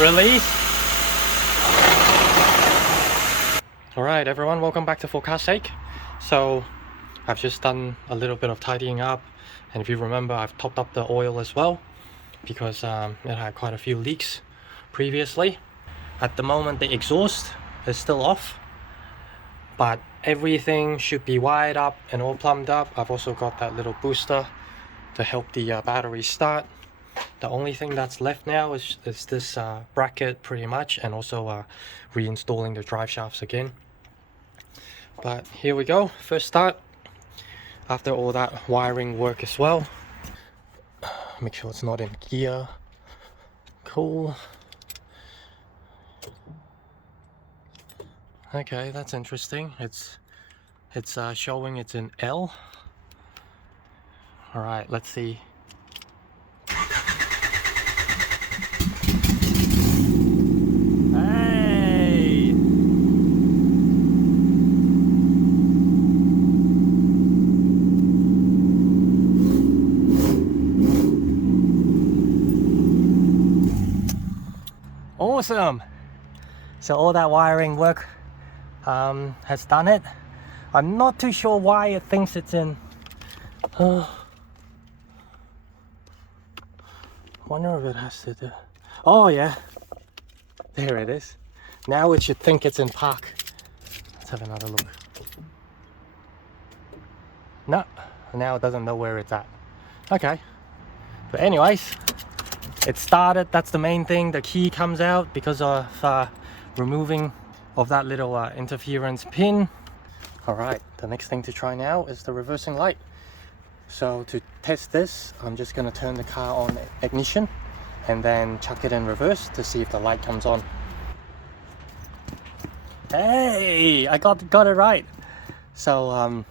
Release. Alright everyone, welcome back to For Car's Sake. So I've just done a little bit of tidying up, and if you remember, I've topped up the oil as well because it had quite a few leaks previously. At the moment the exhaust is still off, but everything should be wired up and all plumbed up. I've also got that little booster to help the battery start. The only thing that's left now is this bracket pretty much, and also reinstalling the drive shafts again. But here we go, first start after all that wiring work as well. Make sure it's not in gear. Cool. Okay, that's interesting. It's showing it's in L. All right, let's see. Hey! Awesome! So all that wiring work has done it. I'm not too sure why it thinks it's in. Wonder if it has to do. Oh yeah, there it is. Now it should think it's in park. Let's have another look. No, now it doesn't know where it's at. Okay, but anyways, it started. That's the main thing. The key comes out because of removing of that little interference pin. All right, the next thing to try now is the reversing light. So to test this, I'm just gonna turn the car on ignition and then chuck it in reverse to see if the light comes on. Hey, I got it right. So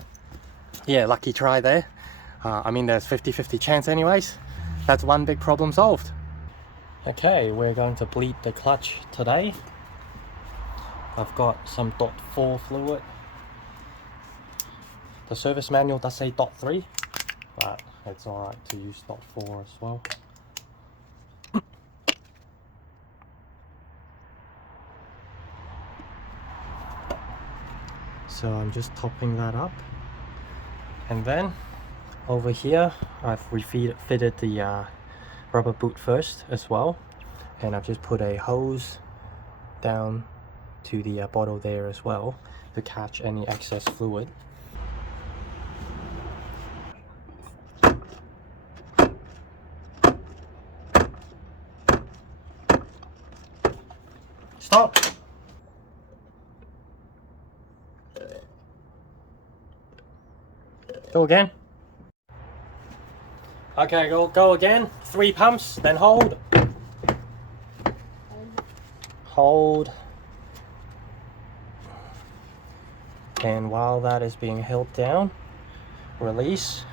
yeah, lucky try there. I mean, there's 50-50 chance anyways. That's one big problem solved. Okay, we're going to bleed the clutch today. I've got some .4 fluid. The service manual does say .3, but it's alright to use .4 as well. So I'm just topping that up, and then over here I've fitted the rubber boot first as well, and I've just put a hose down to the bottle there as well to catch any excess fluid. Stop! Go again. Okay, go again. 3 pumps, then hold. Hold. And while that is being held down, release.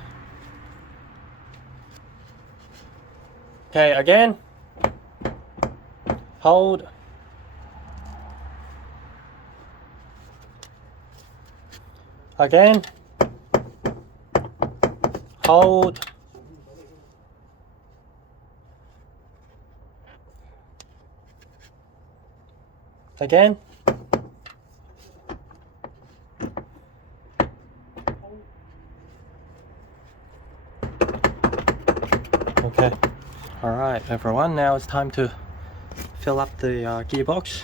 Okay, again. Hold. Again. Hold. Again. Okay. All right, everyone. Now it's time to fill up the gearbox.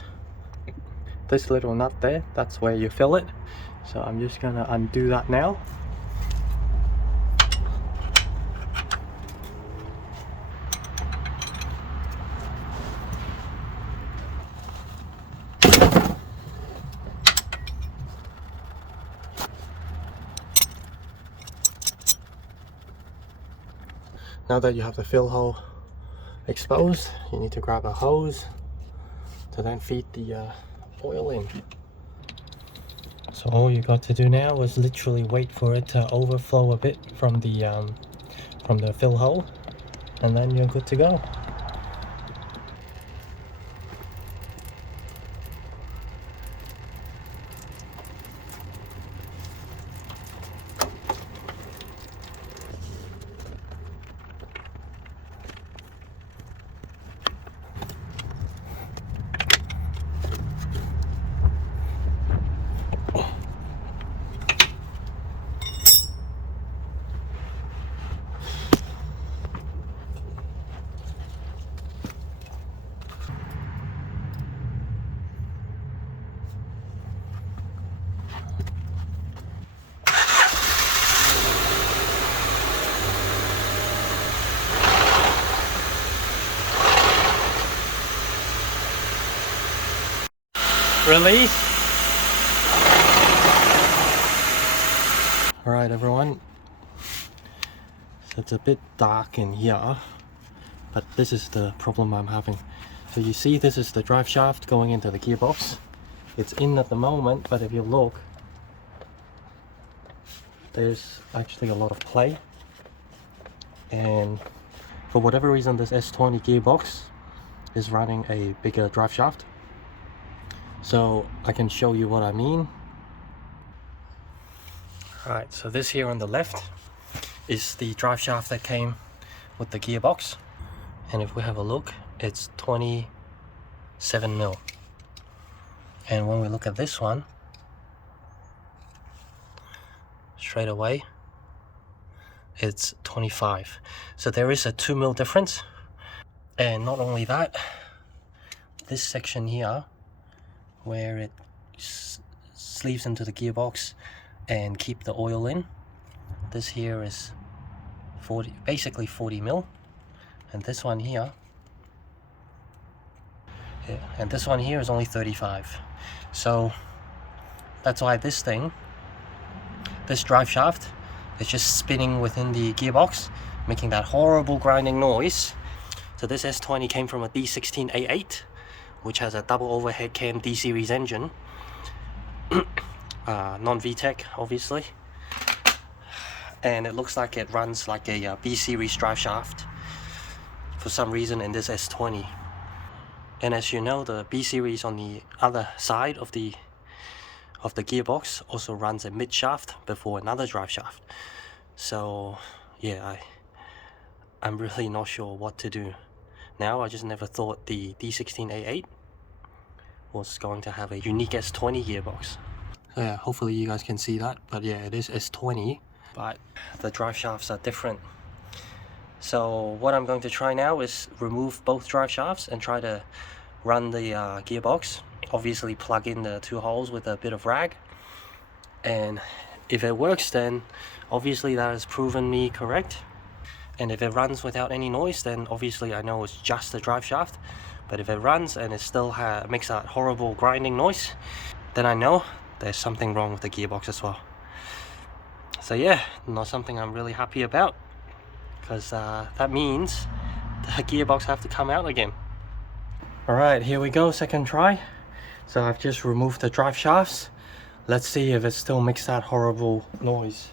This little nut there, that's where you fill it. So I'm just gonna undo that now. Now that you have the fill hole exposed, you need to grab a hose to then feed the oil in. So all you got to do now is literally wait for it to overflow a bit from the fill hole, and then you're good to go. Release. Alright everyone, so it's a bit dark in here, but this is the problem I'm having. So you see, this is the drive shaft going into the gearbox. It's in at the moment, but if you look, there's actually a lot of play, and for whatever reason this S20 gearbox is running a bigger drive shaft. So I can show you what I mean. Alright, so this here on the left is the drive shaft that came with the gearbox, and if we have a look, it's 27 mil. And when we look at this one, straight away, it's 25. So there is a 2 mil difference. And not only that, this section here, where it sleeves into the gearbox and keep the oil in, this here is basically 40 mil, and this one here, yeah, and this one here is only 35. So that's why this drive shaft is just spinning within the gearbox, making that horrible grinding noise. So this S20 came from a D16A8, which has a double overhead cam D series engine, non-VTEC obviously, and it looks like it runs like a B series drive shaft for some reason in this S20. And as you know, the B series on the other side of the gearbox also runs a mid shaft before another drive shaft. So yeah, I'm really not sure what to do now. I just never thought the D16A8 was going to have a unique S20 gearbox. So yeah, hopefully you guys can see that, but yeah, it is S20, but the drive shafts are different. So what I'm going to try now is remove both drive shafts and try to run the gearbox. Obviously plug in the 2 holes with a bit of rag, and if it works, then obviously that has proven me correct. And if it runs without any noise, then obviously I know it's just the drive shaft. But if it runs and it still makes that horrible grinding noise, then I know there's something wrong with the gearbox as well. So yeah, not something I'm really happy about, because that means the gearbox have to come out again. Alright, here we go, second try. So I've just removed the drive shafts. Let's see if it still makes that horrible noise.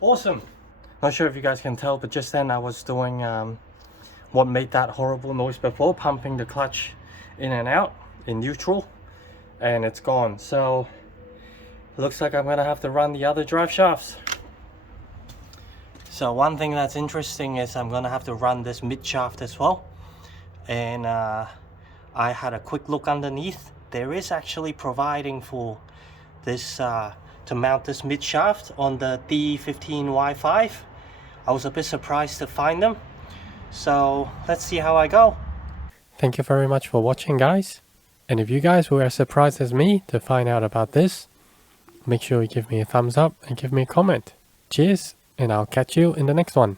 Awesome. Not sure if you guys can tell, but just then I was doing what made that horrible noise before, pumping the clutch in and out in neutral, and it's gone. So it looks like I'm gonna have to run the other drive shafts. So one thing that's interesting is I'm gonna have to run this mid shaft as well, and I had a quick look underneath. There is actually providing for this to mount this mid shaft on the D15Y5. I was a bit surprised to find them, so let's see how I go. Thank you very much for watching, guys, and if you guys were as surprised as me to find out about this, make sure you give me a thumbs up and give me a comment. Cheers, and I'll catch you in the next one.